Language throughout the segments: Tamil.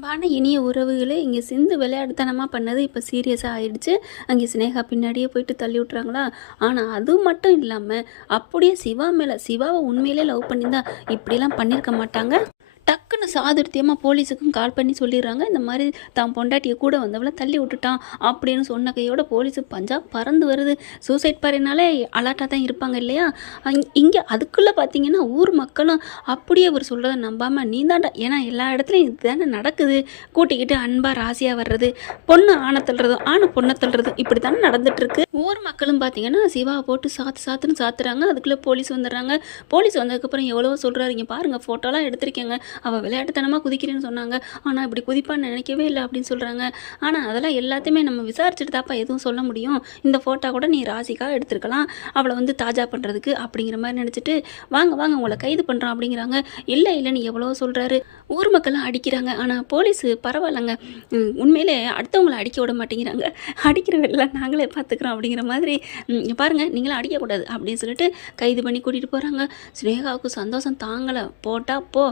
அன்பான இனிய உறவுகளே இங்கே சிந்து விளையாடுத்தனமாக பண்ணது இப்போ சீரியஸாக ஆயிடுச்சு. அங்கே சினேகா பின்னாடியே போயிட்டு தள்ளி விட்றாங்களா ஆனால் அது மட்டும் இல்லாமல் அப்படியே சிவா மேலே சிவாவை உண்மையிலே லவ் பண்ணியிருந்தா இப்படிலாம் பண்ணியிருக்க மாட்டாங்க? டக்குன்னு சாதுர்த்தியமாக போலீஸுக்கும் கால் பண்ணி சொல்லிடுறாங்க. இந்த மாதிரி தான் பொண்டாட்டியை கூட வந்தவளை தள்ளி விட்டுட்டான் அப்படின்னு சொன்ன கையோட போலீஸு பஞ்சா பறந்து வருது. சூசைட் பாறைனாலே அலர்ட்டாக தான் இருப்பாங்க இல்லையா? இங்கே அதுக்குள்ளே பார்த்தீங்கன்னா ஊர் மக்களும் அப்படியே அவர் சொல்கிறத நம்பாமல் நீ தாண்டா ஏன்னா எல்லா இடத்துலையும் இதுதானே நடக்குது. கூட்டிக்கிட்டு அன்பாக ராசியாக வர்றது பொண்ணு ஆணை தள்ளுறதும் ஆணு பொண்ணை தள்ளுறதும் இப்படி தானே நடந்துட்டுருக்கு. ஊர் மக்களும் பார்த்தீங்கன்னா சிவாவை போட்டு சாத்து சாத்துன்னு சாத்துறாங்க. அதுக்குள்ளே போலீஸ் வந்துடுறாங்க. போலீஸ் வந்ததுக்கப்புறம் எவ்வளவோ சொல்கிறாரு இங்கே பாருங்கள் ஃபோட்டோலாம் எடுத்திருக்கேங்க. அவள் விளையாட்டுத்தனமாக குதிக்கிறேன்னு சொன்னாங்க. ஆனால் இப்படி குதிப்பான்னு நினைக்கவே இல்லை அப்படின்னு சொல்கிறாங்க ஆனால் அதெல்லாம் எல்லாத்தையுமே நம்ம விசாரிச்சுட்டு தாப்பா எதுவும் சொல்ல முடியும். இந்த ஃபோட்டோ கூட நீ ராசிக்காக எடுத்துருக்கலாம். அவளை வந்து தாஜா பண்ணுறதுக்கு அப்படிங்கிற மாதிரி நினச்சிட்டு வாங்க வாங்க உங்களை கைது பண்ணுறோம் அப்படிங்கிறாங்க. இல்லை இல்லை நீ எவ்வளோ சொல்கிறாரு ஊர் மக்கள்லாம் அடிக்கிறாங்க. ஆனால் போலீஸு பரவாயில்லைங்க. உண்மையிலே அடுத்தவங்களை அடிக்க விட மாட்டேங்கிறாங்க. அடிக்கிற வேலை நாங்களே பார்த்துக்குறோம் அப்படிங்கிற மாதிரி பாருங்கள் பாருங்க நீங்களும் அடிக்கக்கூடாது அப்படின்னு சொல்லிட்டு கைது பண்ணி கூட்டிகிட்டு போகிறாங்க ஸ்னேகாவுக்கு சந்தோஷம் தாங்கலை. போட்டா போ.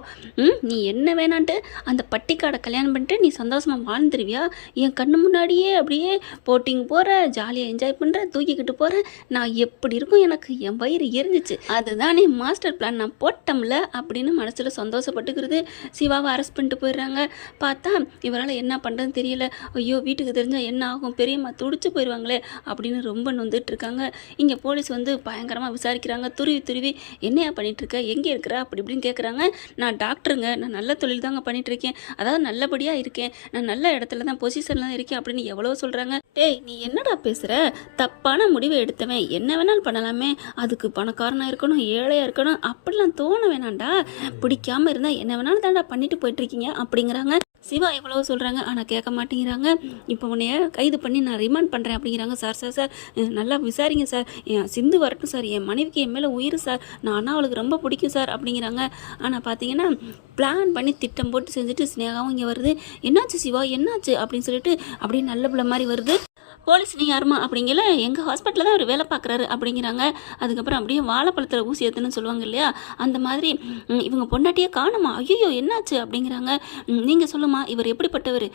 ம் நீ என்ன வேணான்ட்டு அந்த பட்டிக்காடை கல்யாணம் பண்ணிட்டு நீ சந்தோஷமாக வாழ்ந்துருவியா? என் கண்ணு முன்னாடியே அப்படியே போட்டிங் போகிற ஜாலியாக என்ஜாய் பண்ணுற தூக்கிக்கிட்டு போகிற நான் எப்படி இருக்கும் எனக்கு? என் வயிறு எரிஞ்சிச்சு. அதுதானே மாஸ்டர் பிளான் நான் போட்டோம்ல அப்படின்னு மனசில் சந்தோஷப்பட்டுக்கிறது. சிவாவை அரெஸ்ட் பண்ணிட்டு போயிடுறாங்க. பார்த்தா இவரால் என்ன பண்ணுறதுன்னு தெரியல. ஐயோ வீட்டுக்கு தெரிஞ்சால் என்ன ஆகும்? பெரியம்மா துடிச்சு போயிடுவாங்களே அப்படின்னு ரொம்ப நொந்துட்டு இருக்காங்க. இங்கே போலீஸ் வந்து பயங்கரமாக விசாரிக்கிறாங்க. துருவி துருவி என்னையா பண்ணிகிட்ருக்க எங்கே இருக்கிற? அப்படி இப்படின்னு கேட்குறாங்க நான் டாக்டருங்க நான் நல்ல தொழில் தாங்க பண்ணிட்டு இருக்கேன் அதாவது நல்லபடியாக இருக்கேன். நான் நல்ல இடத்துல தான் பொசிஷனில் தான் இருக்கேன் அப்படின்னு எவ்வளோ சொல்கிறாங்க டேய் நீ என்னடா பேசுகிற தப்பான முடிவை எடுத்தவன். என்ன வேணாலும் பண்ணலாமே. அதுக்கு பணக்காரனாக இருக்கணும் ஏழையாக இருக்கணும். அப்படிலாம் தோண வேணாம்டா. பிடிக்காம இருந்தால் என்ன வேணாலும் தாண்டா பண்ணிட்டு போயிட்டு இருக்கீங்க அப்படிங்கிறாங்க. சிவா எவ்வளோ சொல்கிறாங்க ஆனால் கேட்க மாட்டேங்கிறாங்க. இப்போ உன்னைய கைது பண்ணி நான் ரிமாண்ட் பண்ணுறேன் அப்படிங்கிறாங்க. சார் சார் சார் நல்லா விசாரிங்க சார். என் சிந்து வரட்டும் சார். என் மனைவிக்கு என் மேலே உயிர் சார். நான் ஆனால் அவளுக்கு ரொம்ப பிடிக்கும் சார் அப்படிங்கிறாங்க. ஆனால் பார்த்தீங்கன்னா பிளான் பண்ணி திட்டம் போட்டு செஞ்சுட்டு ஸ்னேகாவும் இங்கே வருது. என்னாச்சு சிவா? என்னாச்சு? அப்படின்னு சொல்லிட்டு அப்படியே நல்ல பிள்ளை மாதிரி வருது. போலீஸ் நீ யாருமா அப்படிங்கல எங்கள் ஹாஸ்பிட்டலில் தான் அவர் வேலை பார்க்குறாரு அப்படிங்கிறாங்க. அதுக்கப்புறம் அப்படியே வாழைப்பழத்தில் ஊசி ஏற்றுன்னு சொல்லுவாங்க இல்லையா? அந்த மாதிரி இவங்க பொண்டாட்டியே காணுமா? ஐயோ என்னாச்சு? அப்படிங்கிறாங்க. நீங்கள் சொல்லுமா இவர் எப்படிப்பட்டவர்?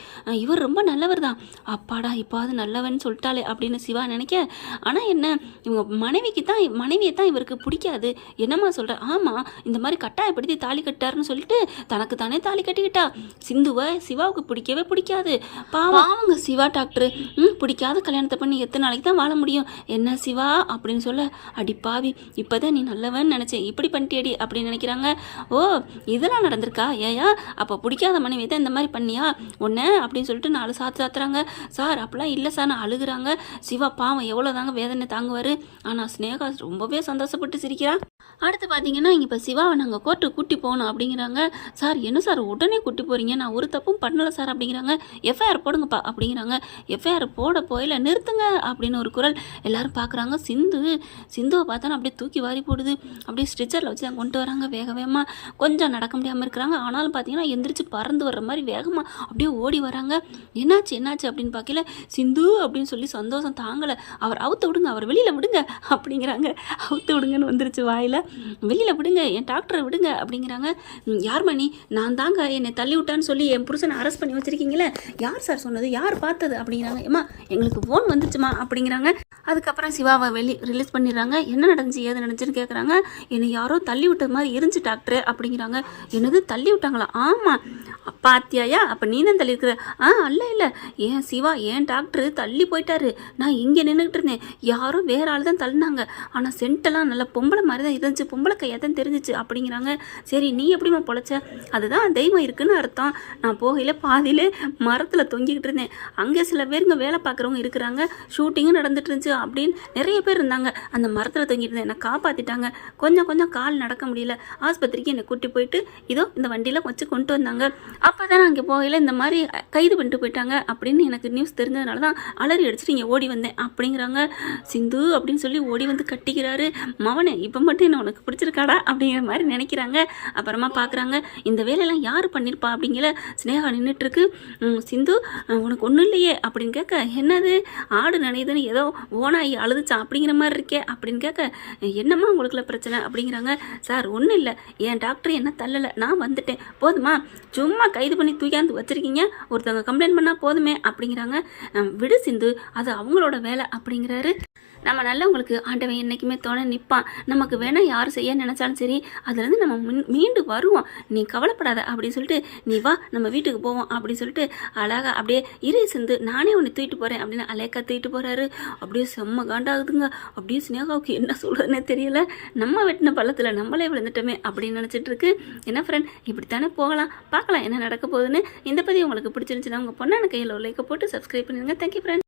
இவர் ரொம்ப நல்லவர் தான் அப்பாடா இப்போது நல்லவன் சொல்லிட்டாலே அப்படின்னு சிவா நினைக்க. ஆனால் என்ன இவங்க மனைவிக்கு தான் மனைவியை தான் இவருக்கு பிடிக்காது. என்னம்மா சொல்கிற ஆமாம் இந்த மாதிரி கட்டாயப்படுத்தி தாலி கட்டாருன்னு சொல்லிட்டு தனக்கு தானே தாலி கட்டிக்கிட்டா. சிந்துவை சிவாவுக்கு பிடிக்கவே பிடிக்காது. பாவங்க சிவா டாக்டர். பிடிக்காத கல்யாணத்தை பண்ணி எத்தனை நாளைக்கு தான் வாழ முடியும்? என்ன சிவா? அப்படின்னு சொல்ல அடி பாவி இப்போதான் நீ நல்லவன் நினச்சேன் இப்படி பண்ணிட்டியடி அப்படின்னு நினைக்கிறாங்க. ஓ இதெல்லாம் நடந்திருக்கா? ஏயா அப்போ பிடிக்காத மனைவி தான் இந்த மாதிரி பண்ணியா? ஒன்று அப்படின்னு சொல்லிட்டு நாலு சாத்து சாத்துறாங்க. சார் அப்படிலாம் இல்லை சார் நான் அழுகுறாங்க. சிவா பாவம் எவ்வளோ தாங்க வேதனை தாங்குவார். ஆனால் ஸ்னேகா ரொம்பவே சந்தோஷப்பட்டு சிரிக்கிறா. அடுத்து பார்த்தீங்கன்னா இங்கே இப்போ சிவாவை நாங்கள் கோர்ட்டுக்கு கூட்டி போகணும் அப்படிங்கிறாங்க. சார் என்ன சார் உடனே கூட்டி போகிறீங்க நான் ஒரு தப்பும் பண்ணலை சார் அப்படிங்கிறாங்க. எஃப்ஐஆர் போடுங்கப்பா அப்படிங்கிறாங்க. எஃப்ஐஆர் போட போயில நிறுத்துங்க அப்படின்னு ஒரு குரல் எல்லாரும் பார்க்குறாங்க. சிந்து சிந்துவை பார்த்தோன்னா அப்படியே தூக்கி வாரி போடுது. அப்படியே ஸ்ட்ரெச்சரில் வச்சு தான் கொண்டு வராங்க. வேக வேகமாக கொஞ்சம் நடக்க முடியாமல் இருக்கிறாங்க. ஆனாலும் பார்த்தீங்கன்னா எந்திரிச்சு பறந்து வர்ற மாதிரி வேகமாக அப்படியே ஓடி வராங்க. என்னாச்சு என்னாச்சு அப்படின்னு பார்க்கல. சிந்து அப்படின்னு சொல்லி சந்தோஷம் தாங்கலை. அவர் அவுத்து விடுங்க அவர் வெளியில் விடுங்க அப்படிங்கிறாங்க. அவுத்து விடுங்கன்னு வந்துருச்சு வாயில். வெளியில் விடுங்க என் டாக்டரை விடுங்க அப்படிங்கிறாங்க. யார் மணி? நான் தாங்க என்னை தள்ளி விட்டான்னு சொல்லி என் புருஷனை அரெஸ்ட் பண்ணி வச்சிருக்கீங்களே? யார் சார் சொன்னது? யார் பார்த்தது? அப்படிங்கிறாங்க. ஏம்மா எங்களுக்கு ஃபோன் வந்துச்சுமா அப்படிங்கிறாங்க. அதுக்கப்புறம் சிவாவை வெளி ரிலீஸ் பண்ணிடுறாங்க. என்ன நடந்துச்சு ஏது நடந்துச்சுன்னு கேட்குறாங்க என்னை யாரோ தள்ளி விட்டது மாதிரி இருந்துச்சு டாக்டர் அப்படிங்கிறாங்க. என்னது தள்ளி விட்டாங்களா? ஆமாம் பாத்தியாயா அப்போ நீ தான் தள்ளி இருக்கிற. ஆ அல்ல இல்லை. ஏன் சிவா ஏன் டாக்டர் தள்ளி போயிட்டாரு? நான் இங்கே நின்றுக்கிட்டு இருந்தேன். யாரோ வேற ஆள் தான் தள்ளினாங்க. ஆனால் சென்ட்டெல்லாம் நல்ல பொம்பளை மாதிரி தான் இருந்துச்சு. பொம்பளை கையாக தான் தெரிஞ்சிச்சு அப்படிங்கிறாங்க. சரி நீ எப்படிம்மா பொழைச்ச? அதுதான் தெய்வம் இருக்குன்னு அர்த்தம். நான் போகையில் பாதியிலே மரத்தில் தொங்கிக்கிட்டு இருந்தேன். அங்கே சில பேருங்க வேலை பார்க்குறவங்க இருக்கிறாங்க. ஷூட்டிங்கும் நடந்துட்டு இருந்துச்சு அப்படின்னு நிறைய பேர் இருந்தாங்க. அந்த மரத்தில் தொங்கிட்டு இருந்தேன் என்னை காப்பாற்றிட்டாங்க கொஞ்சம் கொஞ்சம் கால் நடக்க முடியல. ஆஸ்பத்திரிக்கு என்னை கூட்டி போயிட்டு இதோ இந்த வண்டியில் வச்சு கொண்டு வந்தாங்க. அப்போ தான் அங்கே போகையில் இந்த மாதிரி கைது பண்ணிட்டு போயிட்டாங்க அப்படின்னு எனக்கு நியூஸ் தெரிஞ்சதுனால தான் அலறி அடிச்சுட்டு இங்கே ஓடி வந்தேன் அப்படிங்கிறாங்க. சிந்து அப்படின்னு சொல்லி ஓடி வந்து கட்டிக்கிறாரு. மவனே இப்போ மட்டும் என்ன உனக்கு பிடிச்சிருக்காடா அப்படிங்கிற மாதிரி நினைக்கிறாங்க. அப்புறமா பார்க்குறாங்க இந்த வேலையெல்லாம் யார் பண்ணியிருப்பா அப்படிங்கிற ஸ்னேகா நின்றுட்டுருக்கு சிந்து உனக்கு ஒன்றும் இல்லையே அப்படின்னு கேட்க என்னது? ஆடு நனையுதுன்னு ஏதோ ஓனாயி அழுதுச்சா அப்படிங்கிற மாதிரி இருக்கே அப்படின்னு கேட்க என்னம்மா உங்களுக்குள்ள பிரச்சனை? அப்படிங்கிறாங்க. சார் ஒன்றும் இல்லை. என் டாக்டர் என்ன தள்ளலை. நான் வந்துட்டேன். போதுமா? சும்மா கைது பண்ணி தூக்கியாந்து வச்சிருக்கீங்க. ஒருத்தவங்க கம்ப்ளைண்ட் பண்ணால் போதுமே. அப்படிங்கிறாங்க. விடு சிந்து. அது அவங்களோட வேலை. அப்படிங்கிறாரு. நம்ம நல்லவங்களுக்கு ஆண்டவன் என்றைக்குமே தோண நிற்பான். நமக்கு வேணால் யார் செய்ய நினச்சாலும் சரி அதுலேருந்து நம்ம மின் மீண்டு வருவோம். நீ கவலைப்படாத அப்படின்னு சொல்லிட்டு நீ வா நம்ம வீட்டுக்கு போவோம் அப்படின்னு சொல்லிட்டு அழகா அப்படியே இரு சிந்து நானே உன்னை தூக்கிட்டு போகிறேன் அப்படின்னு அலேக்கா தூக்கிட்டு போகிறாரு அப்படியே செம்ம காண்டாகுதுங்க. அப்படியே ஸ்னேகாவுக்கு என்ன சொல்கிறதுனே தெரியல. நம்ம வெட்டின பள்ளத்தில் நம்மளே விழுந்துட்டோமே அப்படின்னு நினச்சிட்டு இருக்கு. என்ன ஃப்ரெண்ட் இப்படித்தானே போகலாம். பார்க்கலாம் என்ன நடக்க போகுதுன்னு. இந்த பதிவு உங்களுக்கு பிடிச்சிருந்துச்சுன்னா உங்கள் பொண்ணான கையில் லைக்கை போட்டு சப்ஸ்கிரைப் பண்ணிடுங்க. Thank you friend